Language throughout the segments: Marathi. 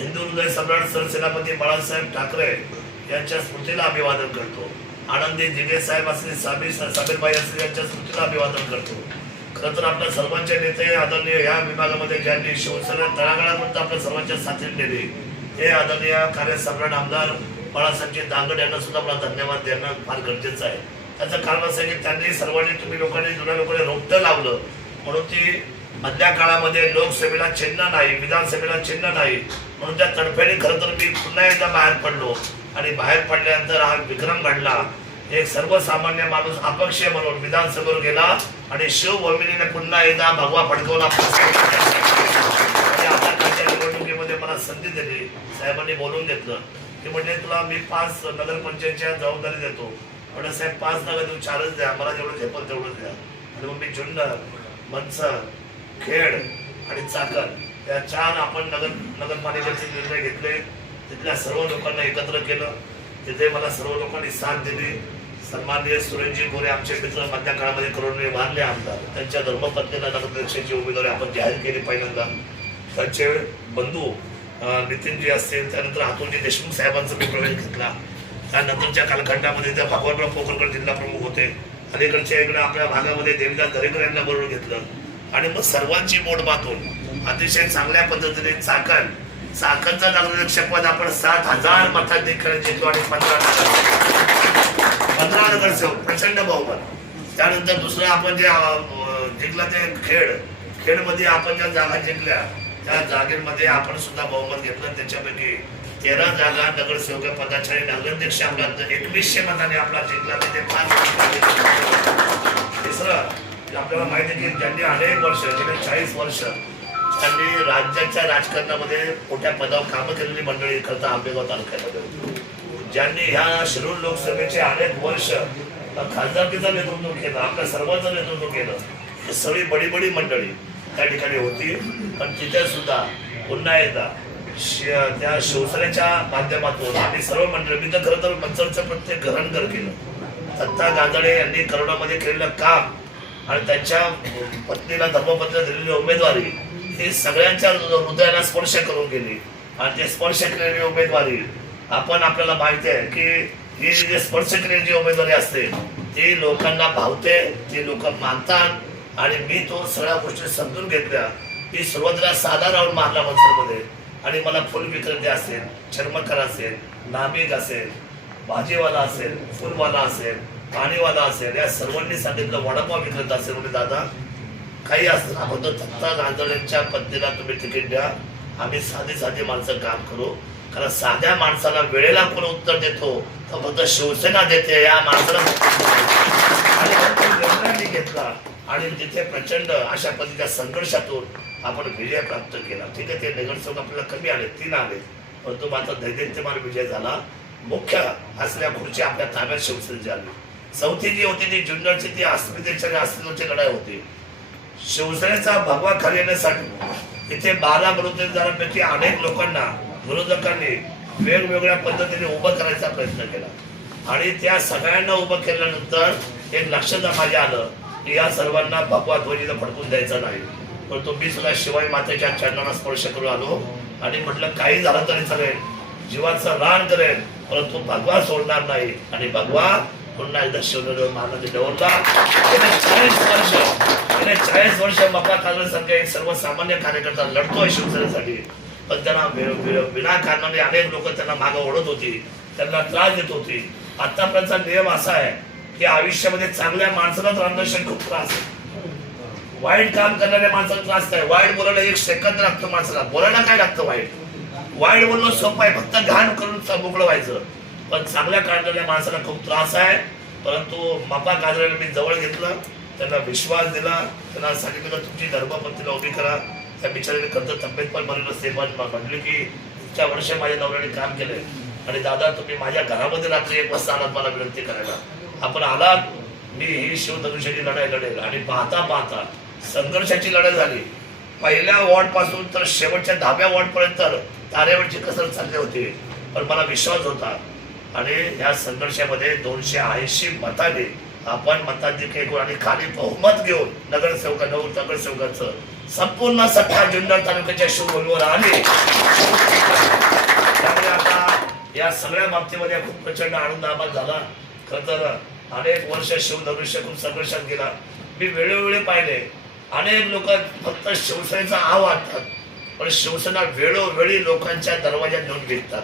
हिंदू हृदय सम्राट सरसेनापती बाळासाहेब ठाकरे यांच्या स्मृतीला अभिवादन करतो. आनंदी जिगे साहेब असले साबीर साबीरबाई असले यांच्या स्मृतीला अभिवादन करतो. खरं तर आपल्या सर्वांचे नेते आदरणीय या विभागामध्ये ज्यांनी शिवसेना तळागाळापर्यंत आपल्या सर्वांच्या साथीने नेले हे आदरणीय कार्यसम्राट आमदार बाळासाहेबजी दांगड यांना सुद्धा मला धन्यवाद देणं फार गरजेचं आहे. त्याचं कारण असं आहे की त्यांनी सर्वांनी तुम्ही लोकांनी जुन्या लोकांनी रोपटं लावलं म्हणून ती मधल्या काळामध्ये लोकसभेला चिन्ह नाही विधानसभेला चिन्ह नाही. म्हणून त्या तडफेने खरं तर मी पुन्हा एकदा बाहेर पडलो आणि बाहेर पडल्यानंतर हा विक्रम घडला. एक सर्वसामान्य माणूस अपक्ष म्हणून विधानसभेवर गेला आणि शिवभूमीने पुन्हा एकदा भगवा फडकवला. निवडणुकीमध्ये मला संधी दिली. साहेबांनी बोलून घेतलं की म्हणजे तुला मी पाच नगरपंचायतच्या जबाबदारी देतो. म्हणजे साहेब पाच नगर देऊ चारच द्या. मला जेवढं झेपल तेवढं द्या. आणि मग मी जुन्नर मनसर खेड आणि चाकण या चार आपण नगर नगरपालिकेचे निर्णय घेतले. तिथल्या सर्व लोकांना एकत्र केलं. तिथे मला सर्व लोकांनी साथ दिली. सन्माननीय सुरेशजी गोरे आमचे मित्र मधल्या काळामध्ये करून वाढले आमदार. त्यांच्या धर्मपत्नीला नगरपरिषदेची उमेदवारी आपण जाहीर केली पहिल्यांदा. त्यांचे बंधू नितीनजी असतील त्यानंतर अतुलजी देशमुख साहेबांचा मी प्रवेश घेतला. त्यानंतरच्या कालखंडामध्ये त्या भगवानराव पोखरकर जिल्हा प्रमुख होते. अलीकडच्या इकडे आपल्या भागामध्ये देवीदास दरेकर यांना बरोबर घेतलं. आणि मग सर्वांची बोट बातून अतिशय चांगल्या पद्धतीने चाकण चाकणचा नगराध्यक्षपद आपण सात हजार मतांनी खेळ जिंकलो आणि पंधरा नगर पंधरा नगरसेवक प्रचंड बहुमत. त्यानंतर दुसरं आपण जे जिंकला जिंकलं ते खेड. खेडमध्ये आपण ज्या जागा जिंकल्या त्या जागेमध्ये आपण सुद्धा बहुमत घेतलं त्याच्यापैकी तेरा जागा नगरसेवक पदाच्या आणि नगराध्यक्ष आपला एकवीसशे मताने आपला जिंकला तिथे पाच आपल्याला माहिती आहे की ज्यांनी अनेक वर्ष गेले चाळीस वर्ष त्यांनी राज्याच्या राजकारणामध्ये मोठ्या पदावर कामं केलेली मंडळी करता आंबेगाव तालुक्यामध्ये होती. ज्यांनी ह्या शिरूर लोकसभेचे अनेक वर्ष खासदारकीचं नेतृत्व केलं आपल्या सर्वांचं नेतृत्व केलं ही सगळी बडी बडी मंडळी त्या ठिकाणी होती पण तिथे सुद्धा पुन्हा एकदा त्या शिवसेनेच्या माध्यमातून आम्ही सर्व मंडळी मी तर खरं तर मंचरचं प्रत्येक घरणघर केलं दत्ता गांधळे यांनी करोनामध्ये केलेलं काम आणि त्यांच्या पत्नीला धर्मपत्र दिलेली उमेदवारी ही सगळ्यांच्या हृदयाला स्पर्श करून गेली. आणि ते स्पर्श केलेली उमेदवारी आपण आपल्याला माहिती आहे की ही जी स्पर्श केलेली जी उमेदवारी असते ती लोकांना भावते ती लोक मानतात. आणि मी तो सगळ्या गोष्टी समजून घेतल्या. मी सुरुवातीला साधा राऊंड मारला मनसरमध्ये आणि मला फुल विक्रेते असेल चर्मकर असेल नाभिक असेल भाजीवाला असेल फुलवाला असेल पाणीवाला असेल या सर्वांनी सांगितलं वडापाव विक्रेता असेल म्हणजे दादा काही असतं आपण तर दत्ता गांजड्यांच्या पद्धतीला तुम्ही तिकीट द्या. आम्ही साधी साधी माणसं काम करू. कारण साध्या माणसाला वेळेला कोण उत्तर देतो तर फक्त शिवसेना देते या माणसाला आणि घेतला. आणि तिथे प्रचंड अशा पद्धतीच्या संघर्षातून आपण विजय प्राप्त केला. ठीक आहे ते नगरसेवक आपल्याला कमी आले तीन आले. परंतु माझा दैदित्यमान विजय झाला. मुख्य असल्या खुर्ची आपल्या ताब्यात शिवसेनेची आली. चौथी जी होती ती जुन्नरची ती अस्मितेच्या आणि अस्तित्वाची लढाई होती. शिवसेनेचा भगवा खाली येण्यासाठी इथे बारा बलुतेदारांपैकी अनेक लोकांना विरोधकांनी वेगवेगळ्या पद्धतीने उभं करायचा प्रयत्न केला. आणि त्या सगळ्यांना उभं केल्यानंतर एक लक्षात माझ्या आलं की या सर्वांना भगवा ध्वजीला फडकून द्यायचा नाही. परंतु मी सुद्धा शिवाय मातेच्या चरणाला स्पर्श करून आलो आणि म्हटलं काही झालं तरी चालेल. जीवाचं रान करेल परंतु भगवा सोडणार नाही. आणि भगवा पुन्हा एकदा शिवनेरीवर महाराज डवरला गेले चाळीस वर्ष गेले चाळीस वर्ष मका सारखा एक सर्वसामान्य कार्यकर्ता लढतोय शिवसेनेसाठी. पण त्यांना वि- वि- विनाकारणाने अनेक लोक त्यांना मागं ओढत होती त्यांना त्रास देत होती. आतापर्यंतचा नियम असा आहे की आयुष्यामध्ये चांगल्या माणसाला ट्रान्झॅक्शन खूप त्रास आहे. वाईट काम करणाऱ्या माणसाला त्रास नाही. वाईट बोलायला एक सेकंद लागतो माणसाला. बोलायला काय लागतं वाईट? वाईट बोलणं सोपं आहे. फक्त घाण करून मोकळं व्हायचं. पण चांगल्या काढलेल्या माणसाला खूप त्रास आहे. परंतु मापा गाजराला मी जवळ घेतलं. त्यांना विश्वास दिला. त्यांना सांगितलं तुमची धर्मपत्नीला उभी करा. त्या बिचारीने खरं तब्येत पण बरी नसते पण म्हटले की इतक्या वर्ष माझ्या नवऱ्याने काम केलंय. आणि दादा तुम्ही माझ्या घरामध्ये रात्री एक वाजता आलात मला विनंती करायला. आपण आलात. मी ही शिवधनुष्याची लढाई लढेल. आणि पाहता पाहता संघर्षाची लढाई झाली. पहिल्या वॉर्डपासून तर शेवटच्या दहाव्या वॉर्डपर्यंत तारेवरची कसरत चालली होती. पण मला विश्वास होता. आणि या संघर्षामध्ये दोनशे ऐंशी मताने आपण मताधिक्य घेऊन आणि खाली बहुमत घेऊन नगरसेवक नऊ नगरसेवकाचं संपूर्ण सत्ता जुन्नर तालुक्याच्या शिवभूमीवर आली त्यामुळे आता या सगळ्या बाबतीमध्ये खूप प्रचंड आनंद आम्हाला झाला. खर तर अनेक वर्ष शिवधनुष्य खूप संघर्षात गेला. मी वेळोवेळी पाहिले. अनेक लोक फक्त शिवसेनेचा आव आणतात पण शिवसेना वेळोवेळी लोकांच्या दरवाज्यात नेऊन विकतात.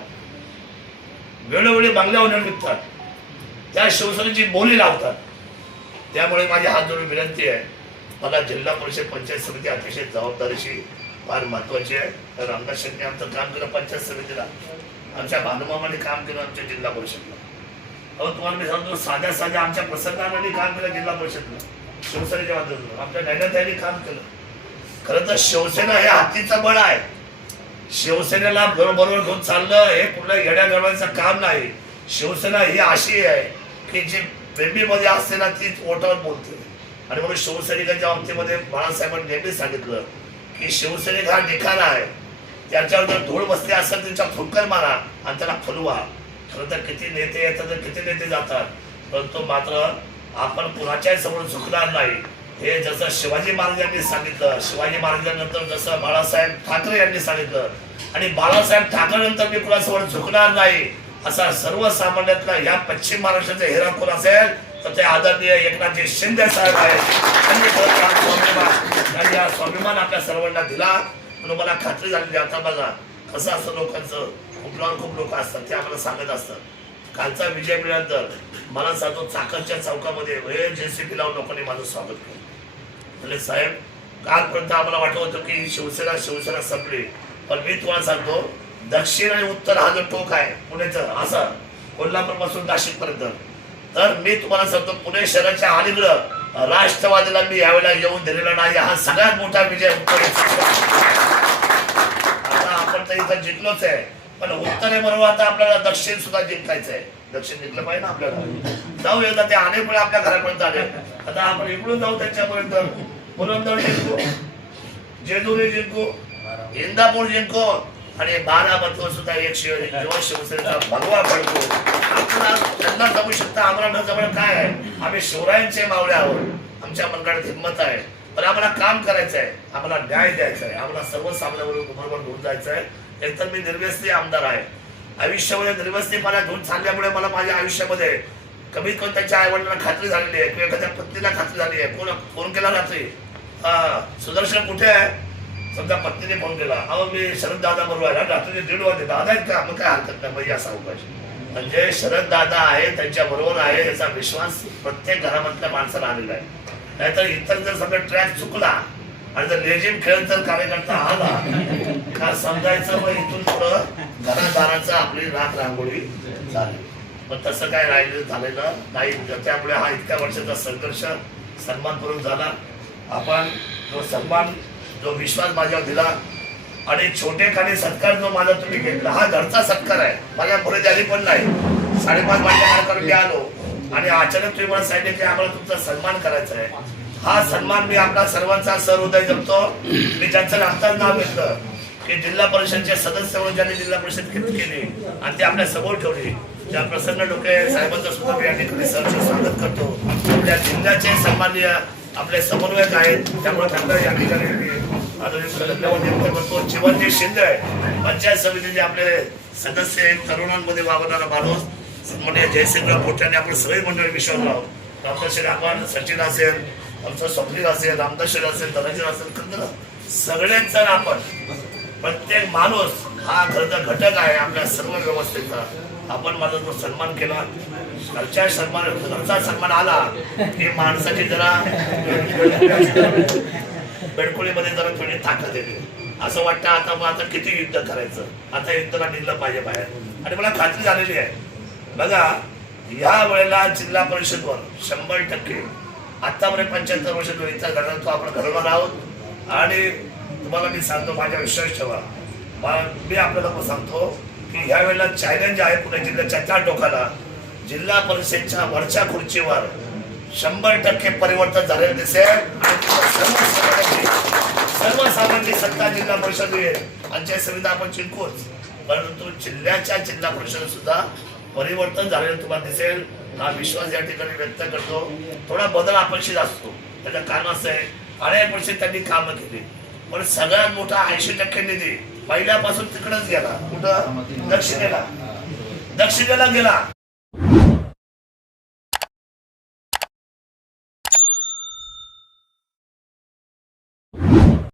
वेळोवेळी बांगल्यावर नेऊन विकतात. त्या शिवसेनेची बोली लावतात. त्यामुळे माझी हात जोडून विनंती आहे. मला जिल्हा परिषद पंचायत समिती अतिशय जबाबदारीशी फार महत्वाची आहे. तर रामदास शेट्टी आमचं काम केलं पंचायत समितीला. आमच्या भानुमामाने काम केलं आमच्या जिल्हा परिषदला. अहो तुम्हाला मी सांगतो साध्या साध्या आमच्या प्रसंगाने काम केलं जिल्हा परिषदला. शिवसेनेच्या माध्यमातून. आमच्या नैनाताईने काम केलं. खरं तर शिवसेना हे हातीचं बळ आहे. शिवसेनेला बरोबर घेऊन चाललं हे कुठल्या येड्या गडवायचं काम नाही. शिवसेना ही अशी आहे की जी प्रेमीमध्ये असते ना तीच ओटावर बोलते. आणि म्हणून शिवसैनिकांच्या बाबतीमध्ये बाळासाहेबांनी नेहमी सांगितलं की शिवसैनिक हा निखारा आहे. त्याच्यावर जर धूळ बसली असेल त्यांच्या फुटकर मारा आणि त्याला फुलवा. खरं तर किती नेते येतात तर किती नेते जातात. परंतु मात्र आपण कुणाच्याही समोर चुकणार नाही. हे जसं शिवाजी महाराजांनी सांगितलं शिवाजी महाराजांनंतर जसं बाळासाहेब ठाकरे यांनी सांगितलं आणि बाळासाहेब ठाकरे नंतर मी कुणासमोर झुकणार नाही असा सर्वसामान्यातला या पश्चिम महाराष्ट्राचा हिरा कोण असेल तर ते आदरणीय एकनाथजी शिंदे साहेब आहेत. त्यांनी स्वाभिमान स्वाभिमान आपल्या सर्वांना दिला. म्हणून मला खात्री झालेली आता बघा कसं असतं लोकांचं. खूप खूप लोक असतात ते आम्हाला सांगत असतात. कालचा विजय मिळाल्यानंतर मला सांगतो चाकरच्या चौकामध्ये हे जेसीपी लावून लोकांनी माझं स्वागत केलं. म्हणजे साहेब कालपर्यंत आम्हाला वाटत होतं की शिवसेना शिवसेना संपली. पण मी तुम्हाला सांगतो दक्षिण आणि उत्तर हा जो टोक आहे पुण्याचं असं कोल्हापूरपासून नाशिकपर्यंत. तर मी तुम्हाला सांगतो पुणे शहराच्या अलीकडं राष्ट्रवादीला मी यावेळेला येऊन दिलेला नाही. हा सगळ्यात मोठा विजय उत्तर आता आपण तर इथं जिंकलोच आहे. पण उत्तरेबरोबर आता आपल्याला दक्षिण सुद्धा जिंकायचं आहे दक्षिण जिंकलं पाहिजे ना आपल्याला. जाऊ एकदा ते अनेक आपल्या घरापर्यंत आले. आता आपण इकडून जाऊ त्यांच्यापर्यंत. पुरंदर जिंकू. जेजुरी जिंकू. इंदापूर जिंकू. आणि बारामतीवर सुद्धा एक शिव जेव्हा शिवसेनेचा भगवा पडतो आपला त्यांना जमू शकता आम्हाला न जमणं काय आहे? आम्ही शिवरायांचे मावळे आहोत. आमच्या मनगडात हिंमत आहे. पण आम्हाला काम करायचं आहे आम्हाला न्याय द्यायचा आहे आम्हाला सर्वसामान्याबरोबर बरोबर घेऊन जायचं आहे एकतर मी निर्व्यस्ती आमदार आहे. आयुष्यामध्ये निर्व्यस्तीपणा घेऊन चालल्यामुळे मला माझ्या आयुष्यामध्ये कमीत कमी त्यांच्या आई वडिलांना खात्री झालेली आहे किंवा एखाद्या पत्नीला खात्री झाली आहे. कोण फोन केला रात्री? सुदर्शन कुठे आहे? समजा पत्नीने फोन केला. अहो मी शरद दादा बरोबर आहे. रात्री दीड वाजले दादा आहेत का मग काय हरकत नाही म्हणजे असा अवकाश म्हणजे शरद दादा आहे त्यांच्या बरोबर आहे याचा विश्वास प्रत्येक घरामधल्या माणसाला आलेला आहे. नाहीतर इतर जर सगळं ट्रॅक चुकला आणि जर लेझिम खेळ जर कार्यकर्ता आला. का समजायचं मग इथून पुढं घरादाराचं आपली राख रांगोळी झाली. पण तसं काय राहिलं झालेलं नाही. त्यामुळे हा इतक्या वर्षाचा संघर्ष सन्मानपूर्वक झाला. आपण जो सन्मान जो विश्वास माझ्यावर दिला आणि छोटे खाली सत्कार जो माझा तुम्ही घेतला हा घरचा सत्कार आहे. माझ्या पुढे झाली पण नाही. साडेपाच वाजता मी आलो आणि अचानक तुम्ही मला सांगितले की आम्हाला तुमचा सन्मान करायचा आहे. हा सन्मान मी आपला सर्वांचा सहृदय जपतो. मी ज्यांचं आत्ताच नाव घेतलं की जिल्हा परिषदचे सदस्य म्हणून ज्यांनी जिल्हा परिषद केली केली आणि ते आपल्यासमोर ठेवली त्या प्रसन्न डोके साहेबांचं सुद्धा मी या ठिकाणी सहर्ष स्वागत करतो. आपल्या जिल्ह्याचे सन्मान्य आपले समन्वयक आहेत त्यामुळे त्यांना या ठिकाणी मी करतो. शिंदे पंचायत समितीचे आपले सदस्य तरुणांमध्ये वावरणारा माणूस. म्हणजे जयसिंगराव पोट्याने आपण सगळे मंडळी विश्वासराव रामदास आपण सचिन असेल आमचं स्वप्नील असेल रामदास असेल धनंजय असेल खरं तर सगळेच जण आपण प्रत्येक माणूस हा खरं घटक आहे आपल्या सर्व व्यवस्थेचा. आपण माझा जो सन्मान केला घरच्या सन्मान घरचा सन्मान आला की माणसाची जरा बेडकुळीमध्ये जरा थोडी ताकद येते असं वाटतं आता मग आता किती युद्ध करायचं? आता युद्धाला निघलं पाहिजे बाहेर. आणि मला खात्री झालेली आहे. बघा या वेळेला जिल्हा परिषदवर शंभर टक्के आतापर्यंत पंच्याहत्तर वर्ष जो घडला तो आपण घडवणार आहोत. आणि तुम्हाला मी सांगतो माझ्या विश्वास ठेवा. मी आपल्याला सांगतो की ह्या वेळेला चॅलेंज आहे पुणे जिल्ह्याच्या त्या टोकाला जिल्हा परिषदच्या वरच्या खुर्चीवर शंभर टक्के परिवर्तन झालेलं दिसेल. सर्वसामान्य सत्ता जिल्हा परिषद येईल पंचायत आपण जिंकूच. परंतु जिल्ह्याच्या जिल्हा परिषद सुद्धा परिवर्तन झालेलं तुम्हाला दिसेल. हा विश्वास या ठिकाणी व्यक्त करतो. थोडा बदल अपेक्षित असतो. त्याचं कारण असं आहे अनेक वर्षे त्यांनी कामं केली. पण सगळ्यात मोठा ऐंशी टक्के निधी पहिल्यापासून तिकडेच गेला. कुठं? दक्षिणेला. दक्षिणेला गेला.